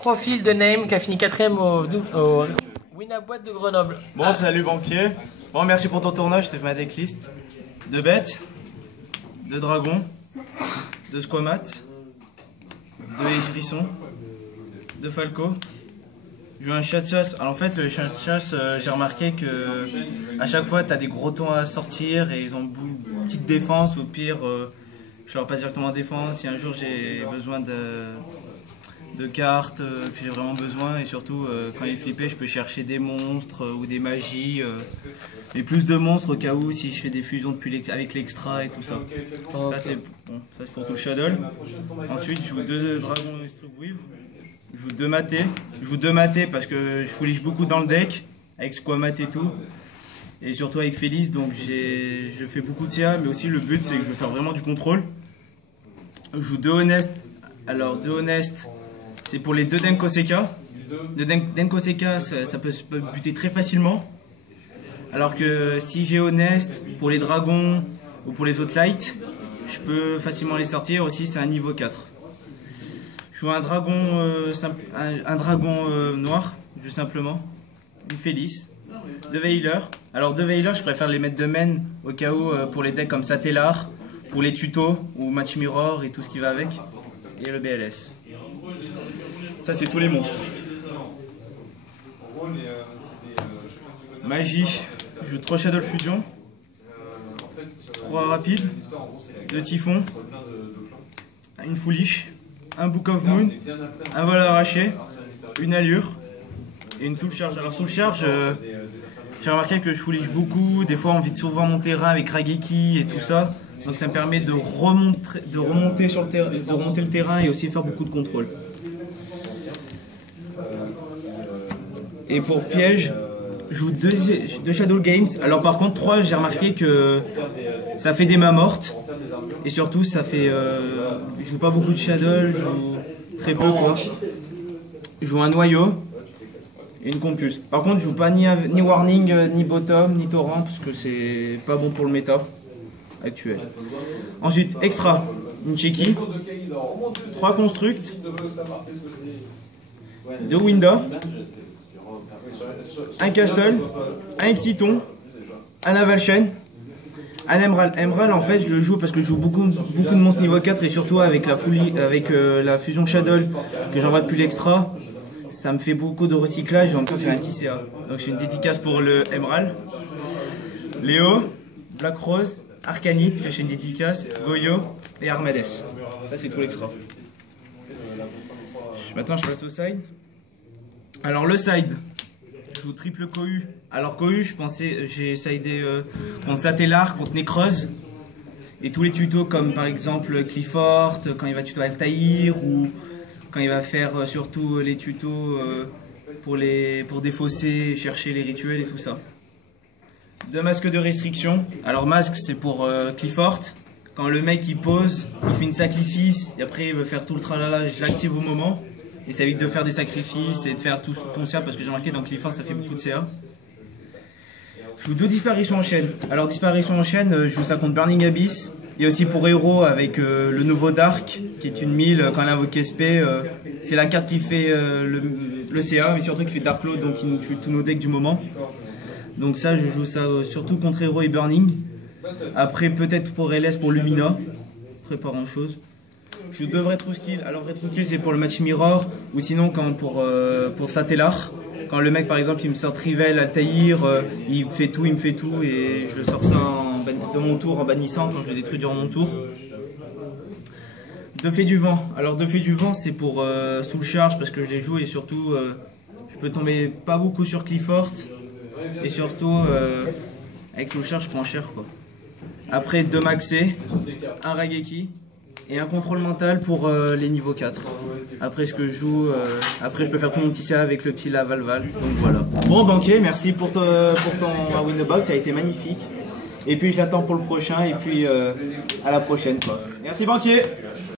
Profil de Name qui a fini 4ème au Winaboîte de Grenoble. Bon, salut banquier. Bon, merci pour ton tournoi, je t'ai fait ma decklist. 2 bêtes, 2 dragons, 2 squamat, 2 esprissons, 2 falco. Je joue un chat de chasse. Alors en fait, le chat de chasse, j'ai remarqué que à chaque fois, tu as des gros tons à sortir et ils ont une petite défense. Au pire, je leur passe directement en défense. Si un jour j'ai besoin de cartes que j'ai vraiment besoin, et surtout quand il est flippé, je peux chercher des monstres ou des magies. Et plus de monstres au cas où si je fais des fusions avec l'extra et tout ça. Okay. Ça c'est bon, pour tout le Shadow. Ensuite, je joue 2 dragons Structweave. Je joue 2 matés. Je joue 2 matés parce que je fourliche beaucoup dans le deck, avec squamat et tout. Et surtout avec Félix, donc je fais beaucoup de CA, mais aussi le but c'est que je veux faire vraiment du contrôle. Je joue 2 Honest. Alors 2 Honest, c'est pour les 2 Denkoseka. 2 Denkoseka, ça peut se buter très facilement. Alors que si j'ai Honest, pour les dragons ou pour les autres lights, je peux facilement les sortir. Aussi c'est un niveau 4. Je joue un dragon, noir, juste simplement. Une Félix. 2 Veiler. Alors 2 Veiler, je préfère les mettre de main au cas où pour les decks comme Satellar, pour les tutos ou Match Mirror et tout ce qui va avec. Et le BLS. Ça c'est tous les monstres. Magie. Je joue 3 Shadow Fusion. 3 rapides. 2 typhons. Une Foolish. Un Book of Moon, un vol arraché, une allure et une soul charge. Alors soul charge, j'ai remarqué que je fourliche beaucoup, des fois on vide souvent mon terrain avec Rageki et tout ça, donc ça me permet de remonter sur le terrain, de remonter le terrain et aussi faire beaucoup de contrôle. Et pour piège, je joue 2 Shadow Games. Alors par contre 3, j'ai remarqué que ça fait des mains mortes. Et surtout, ça fait. Je joue pas beaucoup de Shadow, je joue très peu quoi. Je joue un noyau et une compulse. Par contre, je joue pas ni Warning, ni Bottom, ni Torrent, parce que c'est pas bon pour le méta actuel. Ensuite, extra, une Cheki, 3 Construct, 2 Winda, un Castle, un Exiton, un Avalchen. Un Emerald. Emerald, en fait, je le joue parce que je joue beaucoup de monstres niveau 4 et surtout avec la la fusion Shadow que j'envoie depuis l'extra. Ça me fait beaucoup de recyclage et en même temps, c'est un petit CA. Donc, je fais une dédicace pour le Emerald. Léo, Black Rose, Arcanite, que je fais une dédicace, Goyo et Armades. Ça, c'est tout l'extra. Maintenant, je passe au side. Alors, le side. Je joue triple Kohu. Alors Kohu, j'ai sidé contre Satellar, contre Necrose. Et tous les tutos comme par exemple Clifford, quand il va tuto Altaïr, ou quand il va faire surtout les tutos pour défausser, chercher les rituels et tout ça. 2 masques de restriction. Alors masque c'est pour Clifford. Quand le mec il pose, il fait une sacrifice et après il veut faire tout le tralala, je l'active au moment. Et ça évite de faire des sacrifices et de faire tout ton CA parce que j'ai remarqué dans Clifford ça fait beaucoup de CA. Je joue 2 disparitions en chaîne. Alors disparition en chaîne, je joue ça contre Burning Abyss. Et aussi pour héros avec le nouveau Dark qui est une 1000 quand elle invoque SP. C'est la carte qui fait le CA mais surtout qui fait Dark Load donc qui nous tue tous nos decks du moment. Donc ça je joue ça surtout contre héros et Burning. Après peut-être pour LS pour Lumina. Après pas grand chose. Je joue 2 vrais true skills. Alors vrai true skill c'est pour le match mirror ou sinon quand pour Satellar. Quand le mec par exemple il me sort Trivel, Altaïr, il me fait tout et je le sors ça de mon tour en bannissant quand je le détruis durant mon tour. 2 Fées du Vent. Alors 2 Fées du Vent c'est pour Soul Charge parce que je les joue et surtout je peux tomber pas beaucoup sur Clifford et surtout avec Soul Charge je prends cher quoi. Après 2 Maxé, un Rageki. Et un contrôle mental pour les niveaux 4. Après ce que je joue, après je peux faire tout mon petit CA avec le petit Valval. Donc voilà. Bon banquier, merci pour ton win the box, ça a été magnifique. Et puis je l'attends pour le prochain et puis à la prochaine quoi. Merci banquier.